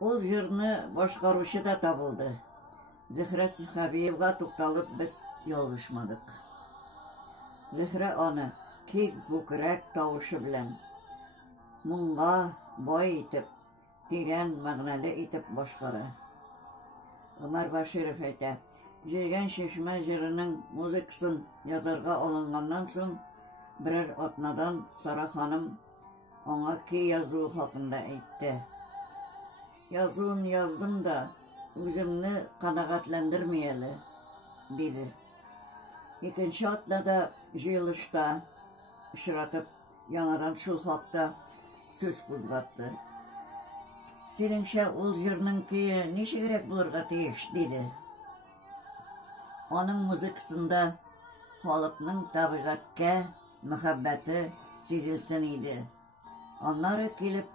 Ул җырны башкаручы да табылды. Зөһрә Сөхәбиевга тукталып без ялгышмадык. Зөһрә аны киң күкрәк тавышы белән моңга бай итеп, тирән мәгънәле итеп башкара. Омар Баширов әйтә, Җиргән чишмә җырының музыкасын язарга алынганнан соң, берәр атнадан Сара ханым аңа көй язуы хакында әйтте. Язуын яздым да, үземне канәгатьләндерми әле, диде. Икенче атнада җыелышта очратып, яңадан шул хакта сүз кузгатты. Синеңчә, ул җырның көе ничегрәк булырга тиеш, диде. Аның музыкасында халыкның табигатькә мәхәббәте сизелсен иде. Аннары килеп